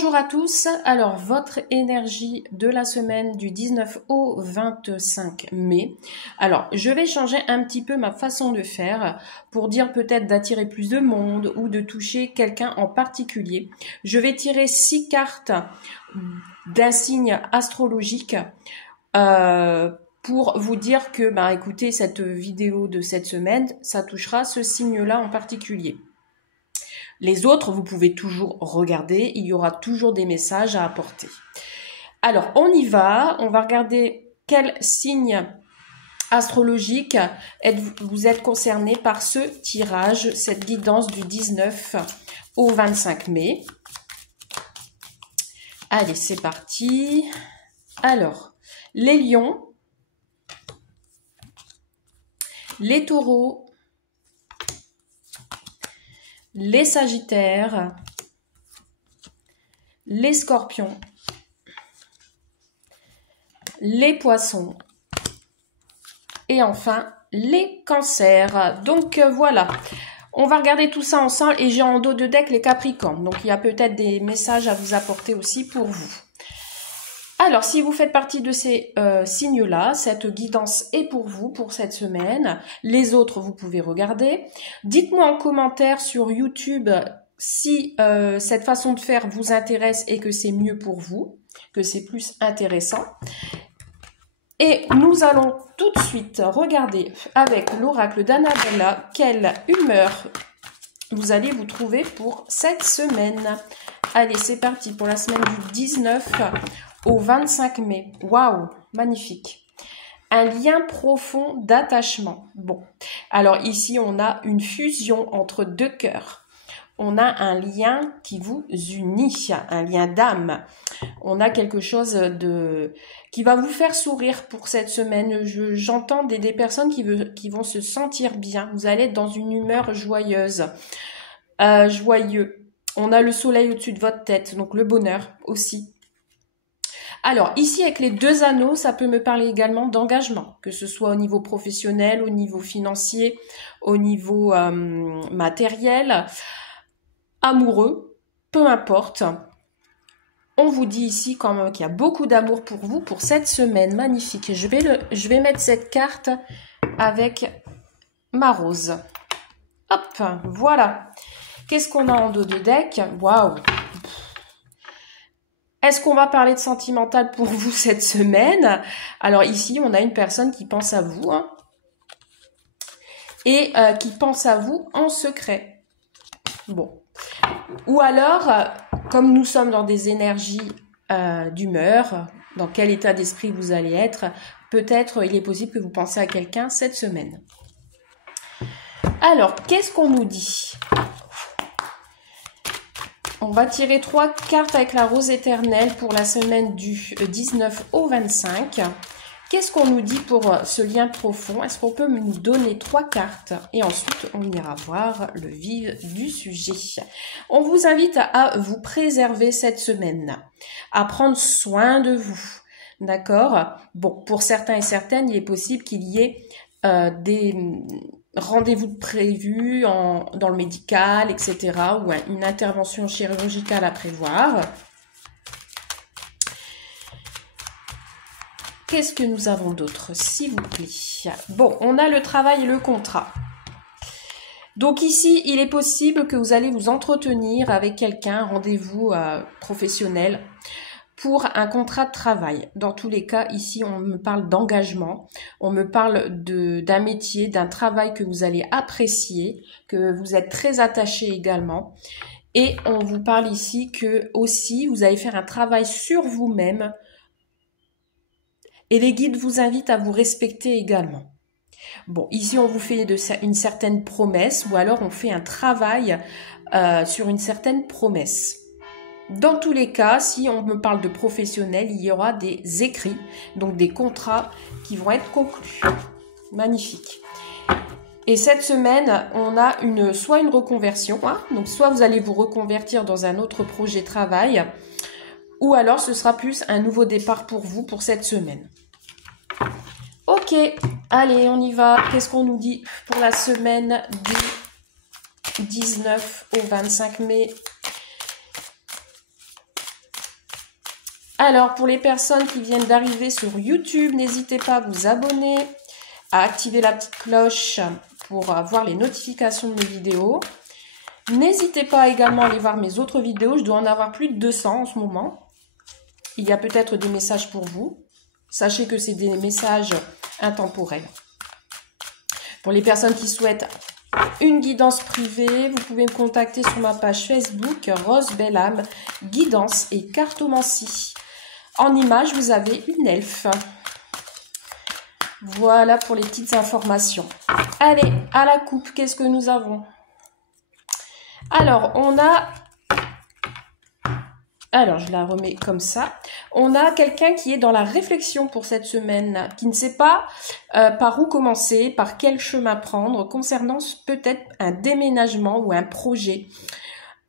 Bonjour à tous, alors votre énergie de la semaine du 19 au 25 mai. Alors je vais changer un petit peu ma façon de faire pour dire peut-être d'attirer plus de monde ou de toucher quelqu'un en particulier. Je vais tirer 6 cartes d'un signe astrologique pour vous dire que écoutez, cette vidéo de cette semaine, ça touchera ce signe-là en particulier. Les autres, vous pouvez toujours regarder, il y aura toujours des messages à apporter. Alors, on y va, on va regarder quel signe astrologique vous êtes concerné par ce tirage, cette guidance du 19 au 25 mai. Allez, c'est parti. Alors, les lions, les taureaux, les sagittaires, les scorpions, les poissons et enfin les cancers. Donc voilà, on va regarder tout ça ensemble et j'ai en dos de deck les capricornes. Donc il y a peut-être des messages à vous apporter aussi pour vous. Alors, si vous faites partie de ces signes-là, cette guidance est pour vous pour cette semaine. Les autres, vous pouvez regarder. Dites-moi en commentaire sur YouTube si cette façon de faire vous intéresse et que c'est mieux pour vous, que c'est plus intéressant. Et nous allons tout de suite regarder avec l'oracle d'Annabella quelle humeur vous allez vous trouver pour cette semaine. Allez, c'est parti pour la semaine du 19 au 25 mai. Waouh, magnifique. Un lien profond d'attachement. Bon, alors ici, on a une fusion entre deux cœurs. On a un lien qui vous unit, un lien d'âme. On a quelque chose qui va vous faire sourire pour cette semaine. J'entends des personnes qui vont se sentir bien. Vous allez être dans une humeur joyeuse, joyeux. On a le soleil au-dessus de votre tête, donc le bonheur aussi. Alors, ici, avec les deux anneaux, ça peut me parler également d'engagement, que ce soit au niveau professionnel, au niveau financier, au niveau matériel, amoureux, peu importe. On vous dit ici quand même qu'il y a beaucoup d'amour pour vous pour cette semaine magnifique. Je vais mettre cette carte avec ma rose. Hop, voilà. Qu'est-ce qu'on a en dos de deck? Waouh! Est-ce qu'on va parler de sentimental pour vous cette semaine? Alors ici, on a une personne qui pense à vous et qui pense à vous en secret. Bon. Ou alors, comme nous sommes dans des énergies d'humeur, dans quel état d'esprit vous allez être, peut-être il est possible que vous pensez à quelqu'un cette semaine. Alors, qu'est-ce qu'on nous dit? On va tirer 3 cartes avec la rose éternelle pour la semaine du 19 au 25. Qu'est-ce qu'on nous dit pour ce lien profond? Est-ce qu'on peut nous donner 3 cartes? Et ensuite, on ira voir le vif du sujet. On vous invite à vous préserver cette semaine, à prendre soin de vous. D'accord? Bon, pour certains et certaines, il est possible qu'il y ait des rendez-vous prévus dans le médical, etc. ou une intervention chirurgicale à prévoir. Qu'est-ce que nous avons d'autre, s'il vous plaît? Bon, on a le travail et le contrat. Donc ici, il est possible que vous allez vous entretenir avec quelqu'un, rendez-vous professionnel, pour un contrat de travail. Dans tous les cas, ici, on me parle d'engagement, on me parle d'un métier, d'un travail que vous allez apprécier, que vous êtes très attaché également. Et on vous parle ici que aussi, vous allez faire un travail sur vous-même. Et les guides vous invitent à vous respecter également. Bon, ici, on vous fait une certaine promesse ou alors on fait un travail sur une certaine promesse. Dans tous les cas, si on me parle de professionnel, il y aura des écrits, donc des contrats qui vont être conclus. Magnifique. Et cette semaine, on a soit une reconversion, donc soit vous allez vous reconvertir dans un autre projet travail, ou alors ce sera plus un nouveau départ pour vous pour cette semaine. Ok, allez, on y va. Qu'est-ce qu'on nous dit pour la semaine du 19 au 25 mai? Alors, pour les personnes qui viennent d'arriver sur YouTube, n'hésitez pas à vous abonner, à activer la petite cloche pour avoir les notifications de mes vidéos. N'hésitez pas également à aller voir mes autres vidéos, je dois en avoir plus de 200 en ce moment. Il y a peut-être des messages pour vous. Sachez que c'est des messages intemporels. Pour les personnes qui souhaitent une guidance privée, vous pouvez me contacter sur ma page Facebook Rose Belle-Âme, guidance et cartomancie. En image, vous avez une elfe. Voilà pour les petites informations. Allez, à la coupe, qu'est-ce que nous avons? Alors, on a... Alors, je la remets comme ça. On a quelqu'un qui est dans la réflexion pour cette semaine, qui ne sait pas par où commencer, par quel chemin prendre, concernant peut-être un déménagement ou un projet.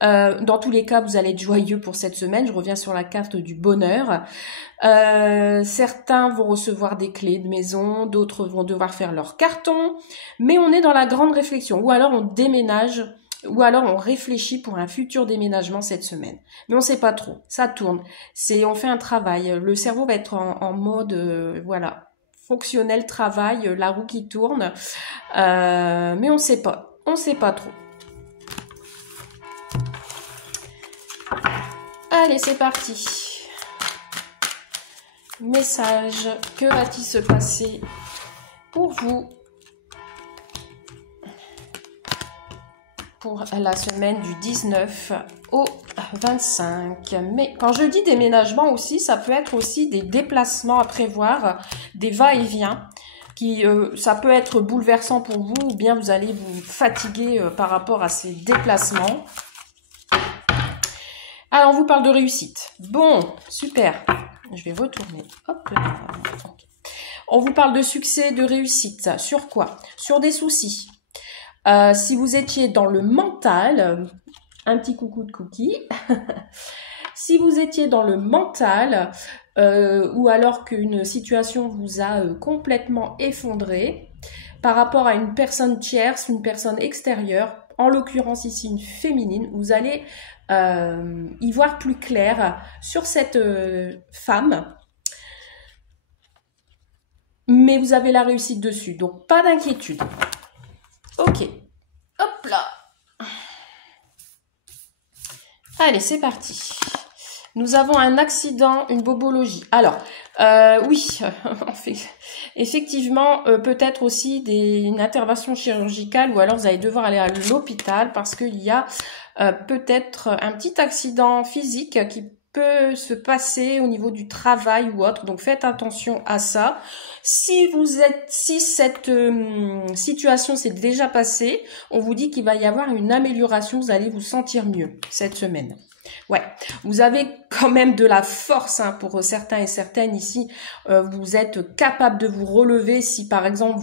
Dans tous les cas, vous allez être joyeux pour cette semaine. Je reviens sur la carte du bonheur. Certains vont recevoir des clés de maison, d'autres vont devoir faire leur carton. Mais on est dans la grande réflexion. Ou alors on déménage, ou alors on réfléchit pour un futur déménagement cette semaine. Mais on ne sait pas trop. Ça tourne. On fait un travail. Le cerveau va être en mode, voilà, fonctionnel, travail, la roue qui tourne. Mais on ne sait pas. On ne sait pas trop. Allez, c'est parti. Message, que va-t-il se passer pour vous pour la semaine du 19 au 25. Mais quand je dis déménagement aussi, ça peut être aussi des déplacements à prévoir, des va-et-vient. Ça peut être bouleversant pour vous ou bien vous allez vous fatiguer par rapport à ces déplacements. Alors, on vous parle de réussite. Bon, super. Je vais retourner. Hop là. Okay. On vous parle de succès, de réussite. Sur quoi? Sur des soucis. Si vous étiez dans le mental, un petit coucou de Cookie. Si vous étiez dans le mental, ou alors qu'une situation vous a complètement effondré, par rapport à une personne tierce, une personne extérieure, en l'occurrence ici une féminine, vous allez y voir plus clair sur cette femme, mais vous avez la réussite dessus, donc pas d'inquiétude. Ok, hop là. Allez, c'est parti. Nous avons un accident, une bobologie. Alors, oui, effectivement, peut-être aussi une intervention chirurgicale ou alors vous allez devoir aller à l'hôpital parce qu'il y a peut-être un petit accident physique qui peut se passer au niveau du travail ou autre. Donc, faites attention à ça. Si cette situation s'est déjà passée, on vous dit qu'il va y avoir une amélioration. Vous allez vous sentir mieux cette semaine. Ouais, vous avez quand même de la force hein, pour certains et certaines ici. Vous êtes capable de vous relever si par exemple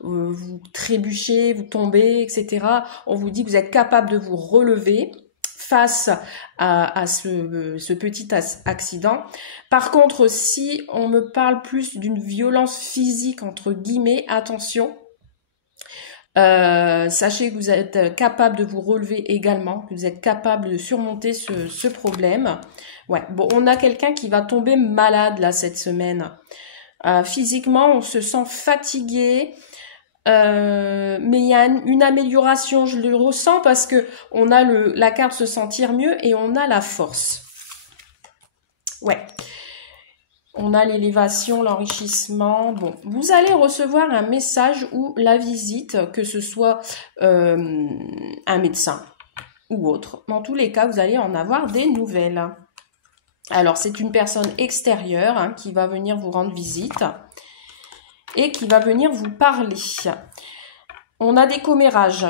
vous trébuchez, vous tombez, etc. On vous dit que vous êtes capable de vous relever face à ce petit accident. Par contre, si on me parle plus d'une violence physique, entre guillemets, attention. Sachez que vous êtes capable de vous relever également, que vous êtes capable de surmonter ce problème. Ouais, bon, on a quelqu'un qui va tomber malade là cette semaine. Physiquement, on se sent fatigué, mais il y a une amélioration, je le ressens parce que on a la carte se sentir mieux et on a la force. Ouais. On a l'élévation, l'enrichissement. Bon, vous allez recevoir un message ou la visite, que ce soit un médecin ou autre. Dans tous les cas, vous allez en avoir des nouvelles. Alors, c'est une personne extérieure hein, qui va venir vous rendre visite et qui va venir vous parler. On a des commérages.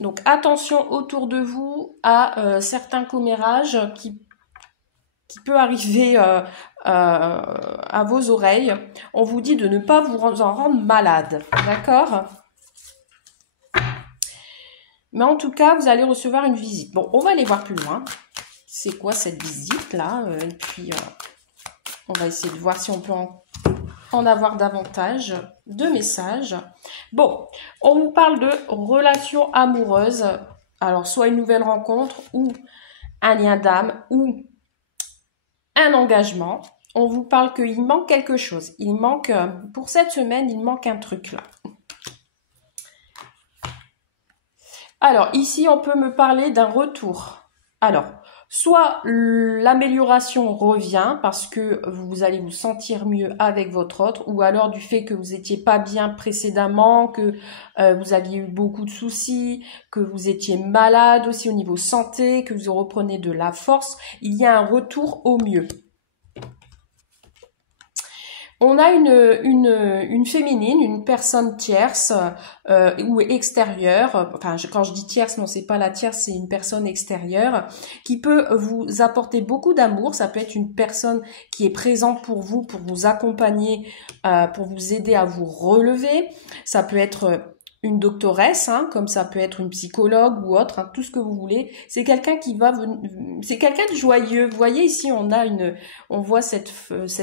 Donc, attention autour de vous à certains commérages qui peut arriver à vos oreilles. On vous dit de ne pas vous en rendre malade, d'accord? Mais en tout cas, vous allez recevoir une visite. Bon, on va aller voir plus loin. C'est quoi cette visite-là? Et puis, on va essayer de voir si on peut en avoir davantage de messages. Bon, on vous parle de relations amoureuses. Alors, soit une nouvelle rencontre, ou un lien d'âme, ou un engagement. On vous parle qu'il manque quelque chose. Il manque, pour cette semaine, il manque un truc là. Alors, ici, on peut me parler d'un retour. Alors, soit l'amélioration revient parce que vous allez vous sentir mieux avec votre autre, ou alors du fait que vous étiez pas bien précédemment, que vous aviez eu beaucoup de soucis, que vous étiez malade aussi au niveau santé, que vous reprenez de la force. Il y a un retour au mieux. On a une féminine, une personne tierce ou extérieure. Enfin, quand je dis tierce, non, c'est pas la tierce, c'est une personne extérieure qui peut vous apporter beaucoup d'amour. Ça peut être une personne qui est présente pour vous accompagner, pour vous aider à vous relever. Ça peut être une doctoresse, hein, comme ça peut être une psychologue ou autre, hein, tout ce que vous voulez. C'est quelqu'un qui va, c'est quelqu'un de joyeux. Vous voyez ici, on voit cette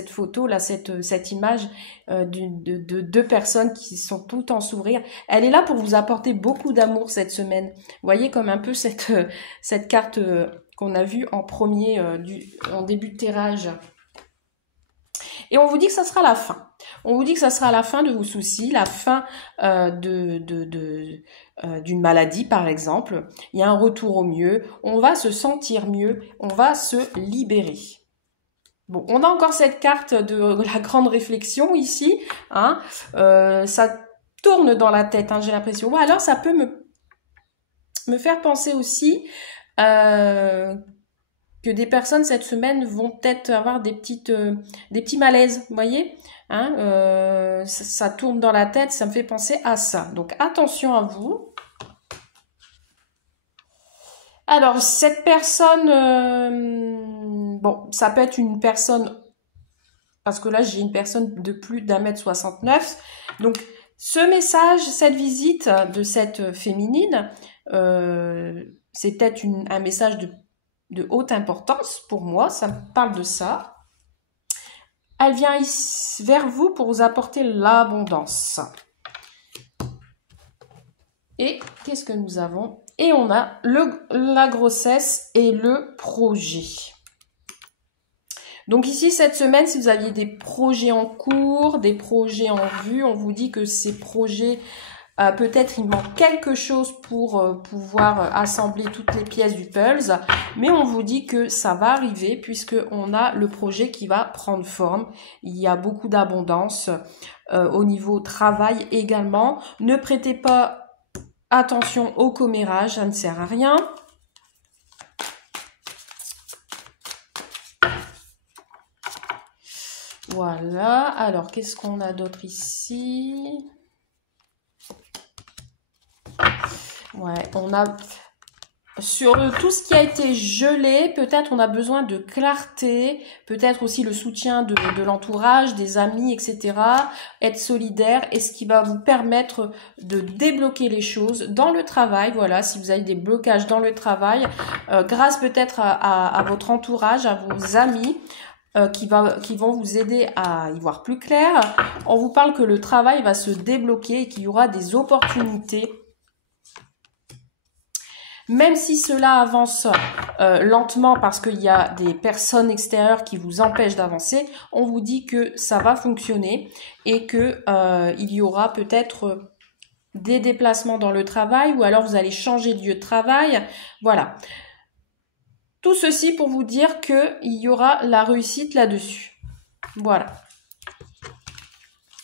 photo là, cette image de deux personnes qui sont tout le temps sourire. Elle est là pour vous apporter beaucoup d'amour cette semaine. Vous voyez comme un peu cette carte qu'on a vue en premier, en début de tirage. Et on vous dit que ça sera la fin. On vous dit que ça sera la fin de vos soucis, la fin d'une maladie par exemple. Il y a un retour au mieux, on va se sentir mieux, on va se libérer. Bon, on a encore cette carte de la grande réflexion ici. Hein. Ça tourne dans la tête, hein, j'ai l'impression. Bon, alors ça peut me faire penser aussi que des personnes cette semaine vont peut-être avoir des petits malaises, vous voyez, hein, ça tourne dans la tête, ça me fait penser à ça. Donc attention à vous. Alors cette personne, bon, ça peut être une personne, parce que là j'ai une personne de plus d'1,69 m. Donc ce message, cette visite de cette féminine, c'est peut-être un message de haute importance pour moi, ça me parle de ça. Elle vient ici, vers vous pour vous apporter l'abondance. Et qu'est-ce que nous avons? Et on a la grossesse et le projet. Donc ici, cette semaine, si vous aviez des projets en cours, des projets en vue, on vous dit que ces projets... peut-être il manque quelque chose pour pouvoir assembler toutes les pièces du puzzle, mais on vous dit que ça va arriver puisque on a le projet qui va prendre forme. Il y a beaucoup d'abondance au niveau travail également. Ne prêtez pas attention au commérage, ça ne sert à rien. Voilà, alors qu'est-ce qu'on a d'autre ici ? Ouais, on a sur tout ce qui a été gelé, peut-être on a besoin de clarté, peut-être aussi le soutien de l'entourage, des amis, etc. Être solidaire et ce qui va vous permettre de débloquer les choses dans le travail. Voilà, si vous avez des blocages dans le travail, grâce peut-être à votre entourage, à vos amis, qui vont vous aider à y voir plus clair. On vous parle que le travail va se débloquer et qu'il y aura des opportunités. Même si cela avance lentement parce qu'il y a des personnes extérieures qui vous empêchent d'avancer, on vous dit que ça va fonctionner et que il y aura peut-être des déplacements dans le travail ou alors vous allez changer de lieu de travail. Voilà. Tout ceci pour vous dire qu'il y aura la réussite là-dessus. Voilà.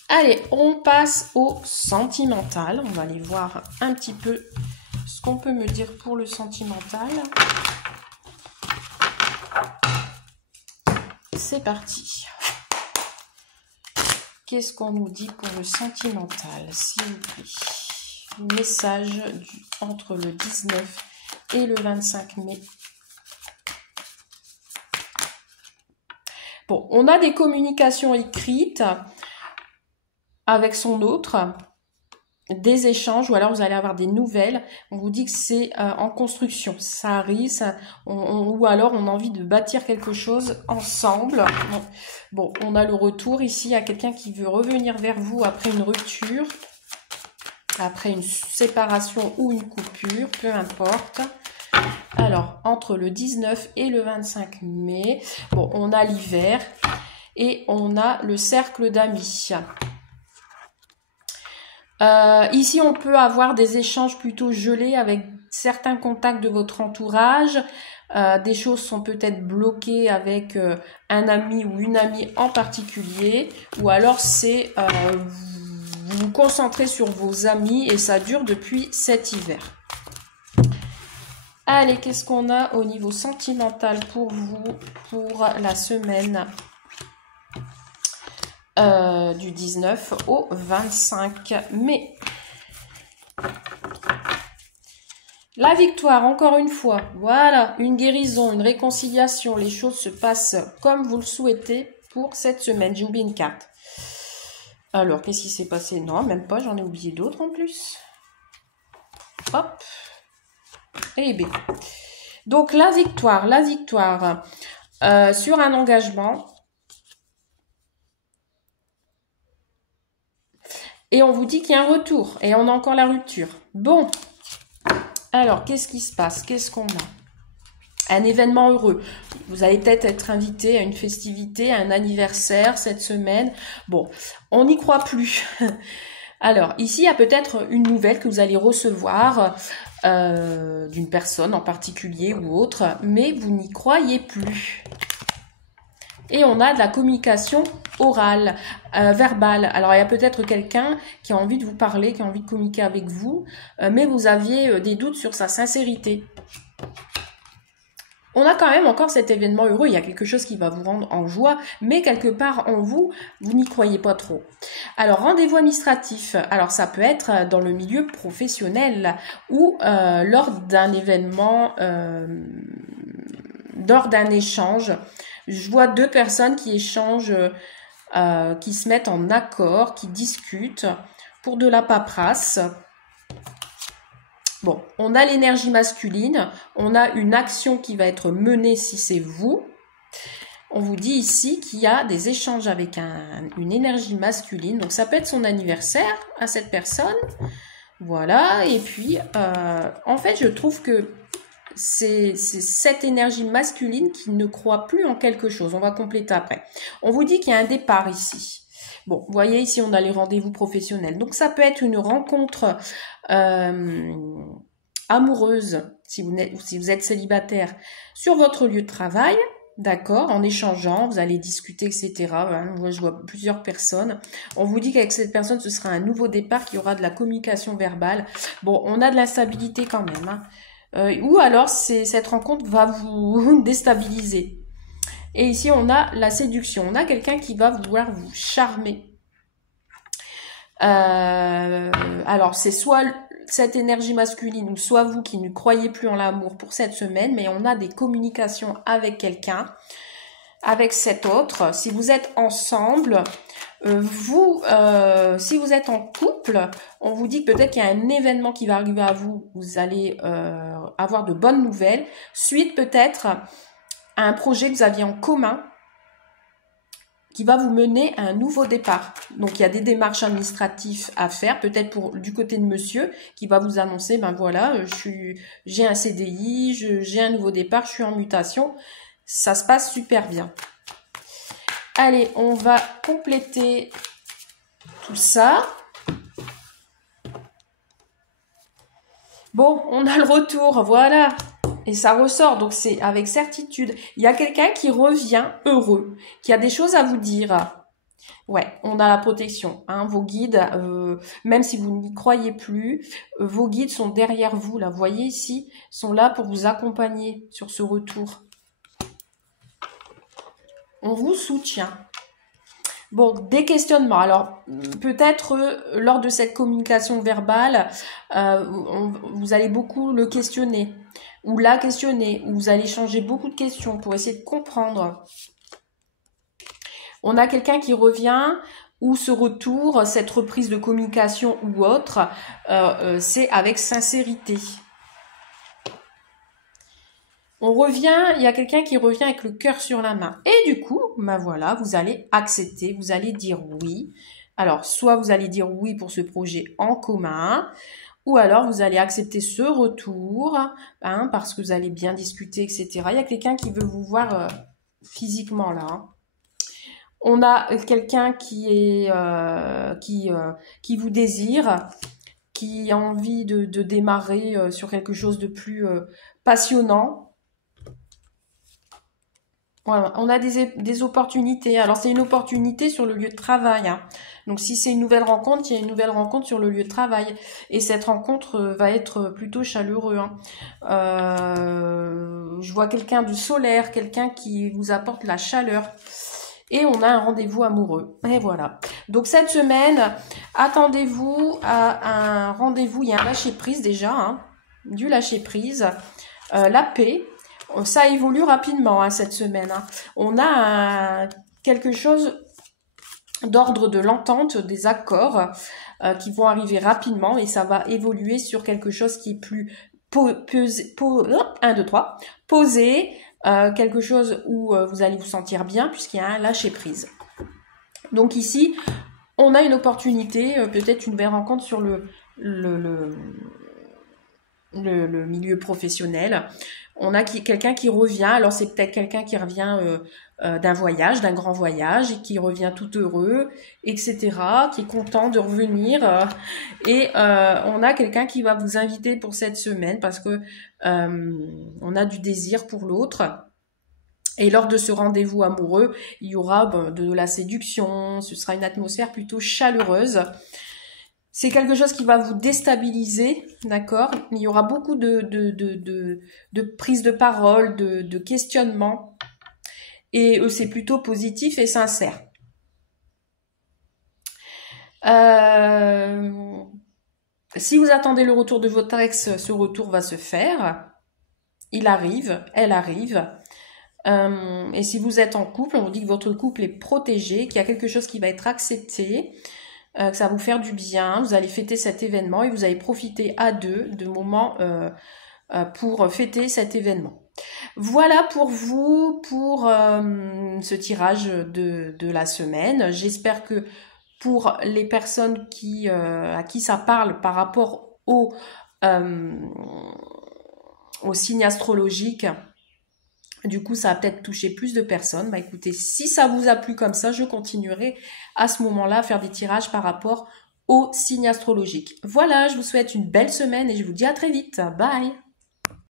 Allez, on passe au sentimental. On va aller voir un petit peu ce qu'on peut me dire pour le sentimental. C'est parti. Qu'est-ce qu'on nous dit pour le sentimental, s'il vous plaît? Message entre le 19 et le 25 mai. Bon, on a des communications écrites avec son autre, des échanges, ou alors vous allez avoir des nouvelles. On vous dit que c'est en construction, ça arrive, ou alors on a envie de bâtir quelque chose ensemble. Bon, on a le retour ici, il y a quelqu'un qui veut revenir vers vous après une rupture, après une séparation ou une coupure, peu importe. Alors, entre le 19 et le 25 mai, bon, on a l'hiver et on a le cercle d'amis. Ici, on peut avoir des échanges plutôt gelés avec certains contacts de votre entourage. Des choses sont peut-être bloquées avec un ami ou une amie en particulier. Ou alors, c'est vous vous concentrez sur vos amis et ça dure depuis cet hiver. Allez, qu'est-ce qu'on a au niveau sentimental pour vous pour la semaine du 19 au 25 mai. La victoire, encore une fois. Voilà, une guérison, une réconciliation. Les choses se passent comme vous le souhaitez pour cette semaine. J'ai oublié une carte. Alors, qu'est-ce qui s'est passé? Non, même pas, j'en ai oublié d'autres en plus. Hop. Et B. Donc, la victoire sur un engagement. Et on vous dit qu'il y a un retour. Et on a encore la rupture. Bon. Alors, qu'est-ce qui se passe? Qu'est-ce qu'on a? Un événement heureux. Vous allez peut-être être invité à une festivité, à un anniversaire cette semaine. Bon, on n'y croit plus. Alors, ici, il y a peut-être une nouvelle que vous allez recevoir d'une personne en particulier ou autre, mais vous n'y croyez plus. Et on a de la communication orale, verbale. Alors, il y a peut-être quelqu'un qui a envie de vous parler, qui a envie de communiquer avec vous, mais vous aviez des doutes sur sa sincérité. On a quand même encore cet événement heureux, il y a quelque chose qui va vous rendre en joie, mais quelque part en vous, vous n'y croyez pas trop. Alors, rendez-vous administratif, alors ça peut être dans le milieu professionnel ou lors d'un événement, lors d'un échange. Je vois deux personnes qui échangent, qui se mettent en accord, qui discutent pour de la paperasse. Bon, on a l'énergie masculine, on a une action qui va être menée si c'est vous. On vous dit ici qu'il y a des échanges avec une énergie masculine. Donc, ça peut être son anniversaire à cette personne. Voilà, et puis, en fait, je trouve que c'est cette énergie masculine qui ne croit plus en quelque chose. On va compléter après. On vous dit qu'il y a un départ ici. Bon, vous voyez ici, on a les rendez-vous professionnels. Donc, ça peut être une rencontre amoureuse, si vous êtes célibataire, sur votre lieu de travail, d'accord, en échangeant, vous allez discuter, etc. Moi, je vois plusieurs personnes. On vous dit qu'avec cette personne, ce sera un nouveau départ, qu'il y aura de la communication verbale. Bon, on a de l'instabilité quand même, hein. Ou alors, cette rencontre va vous déstabiliser. Et ici, on a la séduction. On a quelqu'un qui va vouloir vous charmer. Alors, c'est soit cette énergie masculine ou soit vous qui ne croyez plus en l'amour pour cette semaine, mais on a des communications avec quelqu'un, avec cet autre. Si vous êtes ensemble, si vous êtes en couple, on vous dit peut-être qu'il y a un événement qui va arriver à vous. Vous allez avoir de bonnes nouvelles, suite peut-être à un projet que vous aviez en commun qui va vous mener à un nouveau départ. Donc, il y a des démarches administratives à faire, peut-être du côté de monsieur, qui va vous annoncer, ben voilà, j'ai un CDI, j'ai un nouveau départ, je suis en mutation. Ça se passe super bien. Allez, on va compléter tout ça. Bon, on a le retour, voilà. Et ça ressort, donc c'est avec certitude. Il y a quelqu'un qui revient heureux, qui a des choses à vous dire. Ouais, on a la protection, hein, vos guides, même si vous n'y croyez plus, vos guides sont derrière vous, là, vous voyez ici, sont là pour vous accompagner sur ce retour. On vous soutient. Bon, des questionnements. Alors, peut-être lors de cette communication verbale, vous allez beaucoup le questionner ou la questionner, ou vous allez changer beaucoup de questions pour essayer de comprendre. On a quelqu'un qui revient ou ce retour, cette reprise de communication ou autre, c'est avec sincérité. On revient, il y a quelqu'un qui revient avec le cœur sur la main. Et du coup, ben voilà, vous allez accepter, vous allez dire oui. Alors, soit vous allez dire oui pour ce projet en commun, ou alors vous allez accepter ce retour, hein, parce que vous allez bien discuter, etc. Il y a quelqu'un qui veut vous voir physiquement là. Hein. On a quelqu'un qui vous désire, qui a envie de démarrer sur quelque chose de plus passionnant. Voilà, on a des opportunités. Alors, c'est une opportunité sur le lieu de travail. Hein. Donc, si c'est une nouvelle rencontre, il y a une nouvelle rencontre sur le lieu de travail. Et cette rencontre va être plutôt chaleureux. Hein. Je vois quelqu'un du solaire, quelqu'un qui vous apporte la chaleur. Et on a un rendez-vous amoureux. Et voilà. Donc, cette semaine, attendez-vous à un rendez-vous. Il y a un lâcher-prise déjà. Hein, du lâcher-prise. La paix. Ça évolue rapidement hein, cette semaine. Hein. On a quelque chose d'ordre de l'entente, des accords qui vont arriver rapidement et ça va évoluer sur quelque chose qui est plus posé, quelque chose où vous allez vous sentir bien puisqu'il y a un lâcher-prise. Donc ici, on a une opportunité, peut-être une belle rencontre sur le milieu professionnel. On a quelqu'un qui revient, alors c'est peut-être quelqu'un qui revient d'un voyage, d'un grand voyage, et qui revient tout heureux, etc., qui est content de revenir. Et on a quelqu'un qui va vous inviter pour cette semaine parce que on a du désir pour l'autre. Et lors de ce rendez-vous amoureux, il y aura de la séduction, ce sera une atmosphère plutôt chaleureuse. C'est quelque chose qui va vous déstabiliser, d'accord? Il y aura beaucoup de prise de parole, de questionnement. Et c'est plutôt positif et sincère. Si vous attendez le retour de votre ex, ce retour va se faire. Il arrive, elle arrive. Et si vous êtes en couple, on vous dit que votre couple est protégé, qu'il y a quelque chose qui va être accepté. Que ça va vous faire du bien, vous allez fêter cet événement et vous allez profiter à deux de moments pour fêter cet événement. Voilà pour vous, pour ce tirage de la semaine. J'espère que pour les personnes à qui ça parle par rapport au signe astrologique, du coup, ça va peut-être toucher plus de personnes. Bah écoutez, si ça vous a plu comme ça, je continuerai à ce moment-là à faire des tirages par rapport au signe astrologique. Voilà, je vous souhaite une belle semaine et je vous dis à très vite. Bye!